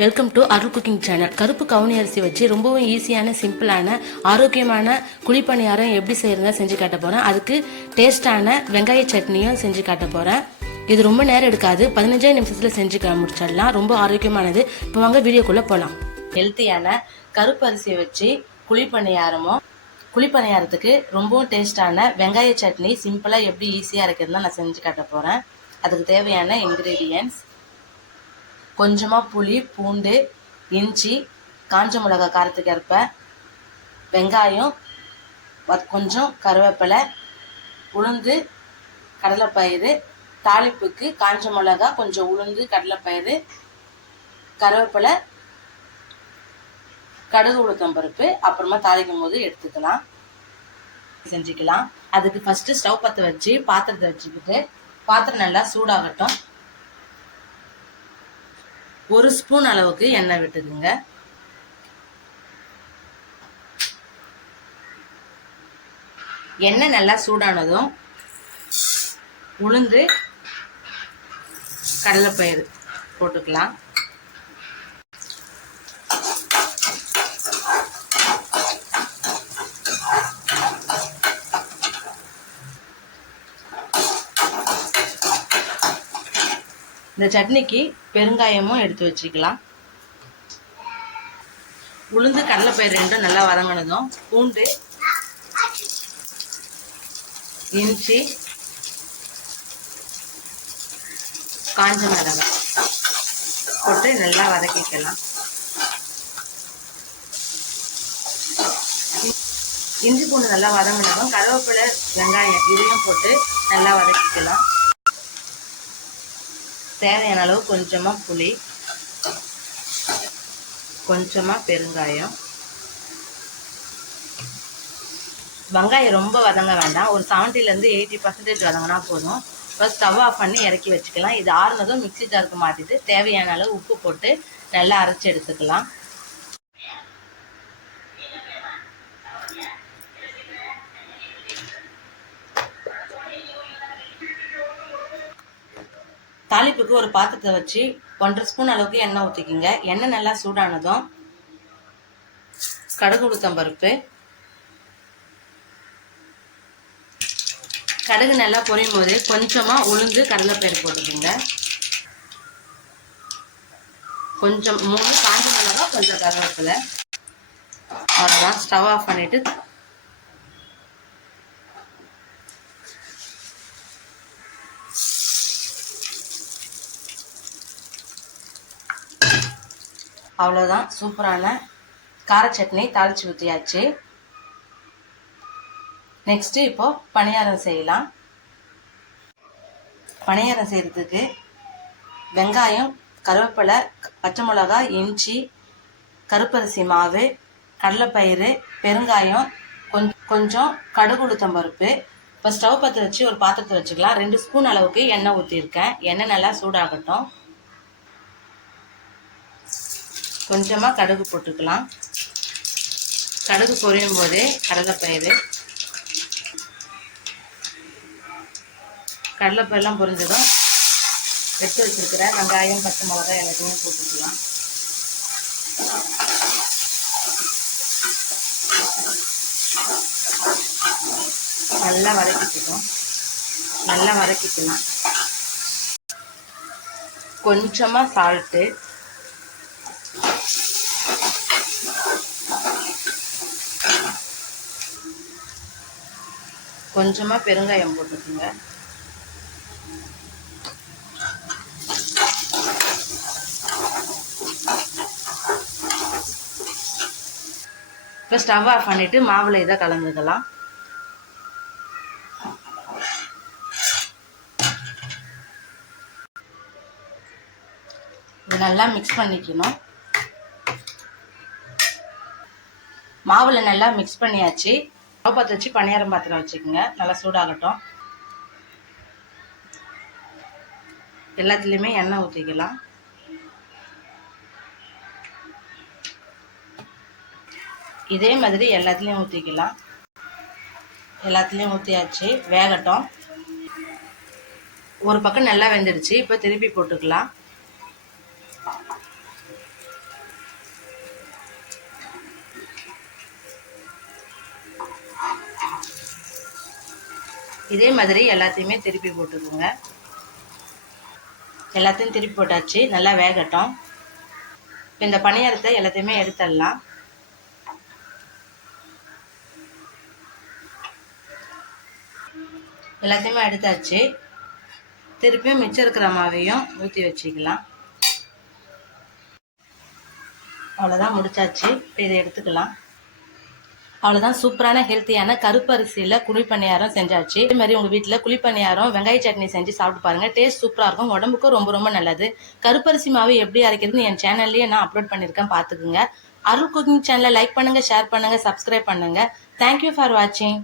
Welcome to Arul cooking channel. கருப்பு கவுனி அரிசி வச்சு ரொம்பவும் ஈஸியான சிம்பிளான ஆரோக்கியமான குழிப்பணியாரம் எப்படி செய்யறதா செஞ்சு காட்ட போறேன். அதுக்கு டேஸ்டான வெங்காய சட்னியும் செஞ்சு காட்ட போறேன். இது ரொம்ப நேரம் எடுக்காது, 15 நிமிஷத்துல செஞ்சு முடிச்சிடலாம். ரொம்ப ஆரோக்கியமானது. இப்போ வாங்க வீடியோக்குள்ள போகலாம். ஹெல்த்தியான கருப்பு அரிசியை வச்சு குழிப்பணியாரத்துக்கு ரொம்பவும் டேஸ்டான வெங்காய சட்னி சிம்பிளா எப்படி ஈஸியா இருக்குதுன்னு நான் செஞ்சு காட்ட போறேன். அதுக்கு தேவையான இன்கிரீடியன்ஸ்: கொஞ்சமாக புளி, பூண்டு, இஞ்சி, காஞ்ச மிளகா காரத்துக்கு ஏற்ப, வெங்காயம், கொஞ்சம் கருவேப்பிலை, உளுந்து, கடலைப்பயிறு, தாளிப்புக்கு காஞ்ச மிளகா, கொஞ்சம் உளுந்து, கடலைப்பயிறு, கருவேப்பிலை, கடுகு, உளுத்தம்பருப்பு, அப்புறமா தாளிக்கும் போது எடுத்துக்கலாம், செஞ்சுக்கலாம். அதுக்கு ஃபஸ்ட்டு ஸ்டவ் பற்ற வச்சு பாத்திரத்தை வச்சுக்கிட்டு பாத்திரம் நல்லா சூடாகட்டும். 1 ஸ்பூன் அளவுக்கு எண்ணெய் விட்டுக்குங்க. எண்ணெய் நல்லா சூடானதும் உளுந்து, கடலைப்பயிறு போட்டுக்கலாம். இந்த சட்னிக்கு பெருங்காயமும் எடுத்து வச்சுக்கலாம். உளுந்து, கடலைப்பயிறு ரெண்டும் நல்லா வதங்கினதும் பூண்டு, இஞ்சி, காஞ்ச மிளகாய் போட்டு நல்லா வதக்கிக்கலாம். இஞ்சி பூண்டு நல்லா வதங்கினதும் கருவேப்பிலை, வெங்காயம் இதையும் போட்டு நல்லா வதக்கிக்கலாம். தேவையான அளவு கொஞ்சமாக புளி, கொஞ்சமாக பெருங்காயம். வெங்காயம் ரொம்ப வதங்க வேண்டாம், ஒரு 70% 80% வதங்கினா போதும். ஃபர்ஸ்ட் ஸ்டவ் ஆஃப் பண்ணி இறக்கி வச்சுக்கலாம். இது ஆறுனதும் மிக்ஸி ஜாருக்கு மாற்றிட்டு தேவையான அளவு உப்பு போட்டு நல்லா அரைச்சி எடுத்துக்கலாம். தாளிப்புக்கு ஒரு பாத்திரத்தை வச்சு 1.5 ஸ்பூன் அளவுக்கு எண்ணெய் ஊற்றிக்கிங்க. எண்ணெய் நல்லா சூடானதும் கடுகு, உளுத்தம்பருப்பு, கடுகு நல்லா பொரியும் போது கொஞ்சமாக உளுந்து, கடலைப்பயிறு போட்டுக்கோங்க. கொஞ்சம் 3 காஞ்ச மிளகாய், கொஞ்சம் கருவேப்பிலை. அவ்வளோதான். ஸ்டவ் ஆஃப் பண்ணிட்டு அவ்வளோதான். சூப்பரான கார சட்னி தாளித்து ஊற்றியாச்சு. நெக்ஸ்ட்டு இப்போ பணியாரம் செய்யலாம். பணியாரம் செய்கிறதுக்கு வெங்காயம், கருவேப்பிலை, பச்சை மிளகாய், இஞ்சி, கருப்பரிசி மாவு, கடலைப்பயிறு, பெருங்காயம், கொஞ்சம் கடுகு, உளுத்தம்பருப்பு. இப்போ ஸ்டவ் பற்ற வச்சு ஒரு பாத்திரத்தை வச்சுக்கலாம். 2 ஸ்பூன் அளவுக்கு எண்ணெய் ஊற்றிருக்கேன். எண்ணெய் நல்லா சூடாகட்டும். கொஞ்சமாக கடுகு போட்டுக்கலாம். கடுகு பொரியும் போதே கடலைப்பயிறு, கடலைப்பயிரெலாம் பொரிஞ்சதும் எடுத்து வச்சுருக்கிற வெங்காயம், பச்சை மிளகாய் எல்லாத்தையுமே போட்டுக்கலாம். நல்லா வதக்கிக்கலாம். கொஞ்சமாக சால்ட்டு, கொஞ்சமாக பெருங்காயம் போட்டுக்கோங்க. இப்போ ஸ்டவ் ஆஃப் பண்ணிவிட்டு மாவில் இதை கலந்துக்கலாம். இது நல்லா மிக்ஸ் பண்ணிக்கணும். மாவில் நல்லா மிக்ஸ் பண்ணியாச்சு. ஸ்டவ் பற்ற வச்சு பணியாரம் பாத்திரம் வச்சுக்கோங்க. நல்லா சூடாகட்டும். எல்லாத்துலேயுமே எண்ணெய் ஊற்றிக்கலாம். இதே மாதிரி எல்லாத்துலேயும் ஊற்றிக்கலாம். எல்லாத்துலேயும் ஊற்றியாச்சு. வேகட்டும். ஒரு பக்கம் நல்லா வெந்துடுச்சு. இப்போ திருப்பி போட்டுக்கலாம். இதே மாதிரி எல்லாத்தையுமே திருப்பி போட்டுக்கோங்க. எல்லாத்தையும் திருப்பி போட்டாச்சு, நல்லா வேகட்டும். இந்த பணியாரத்தை எல்லாத்தையுமே எடுத்துடலாம். எல்லாத்தையுமே எடுத்தாச்சு. திருப்பியும் மிச்சம் இருக்கிற மாவையும் ஊற்றி வச்சுக்கலாம். அவ்வளோதான், முடிச்சாச்சு. இப்போ இதை எடுத்துக்கலாம். அவ்வளோதான், சூப்பரான ஹெல்த்தியான கருப்பு அரிசியில் குழிப்பணியாரம் செஞ்சாச்சு. இதே மாதிரி உங்கள் வீட்டில் குழிப்பணியாரம் வெங்காய சட்னி செஞ்சு சாப்பிட்டு பாருங்கள். டேஸ்ட் சூப்பராக இருக்கும், உடம்புக்கும் ரொம்ப ரொம்ப நல்லது. கருப்பரிசி மாவு எப்படி அரைக்கிறதுன்னு என் சேனல்லேயே நான் அப்லோட் பண்ணியிருக்கேன், பார்த்துக்குங்க. அருள் குக்கிங் சேனலை லைக் பண்ணுங்கள், ஷேர் பண்ணுங்கள், சப்ஸ்கிரைப் பண்ணுங்கள். தேங்க்யூ ஃபார் வாட்சிங்.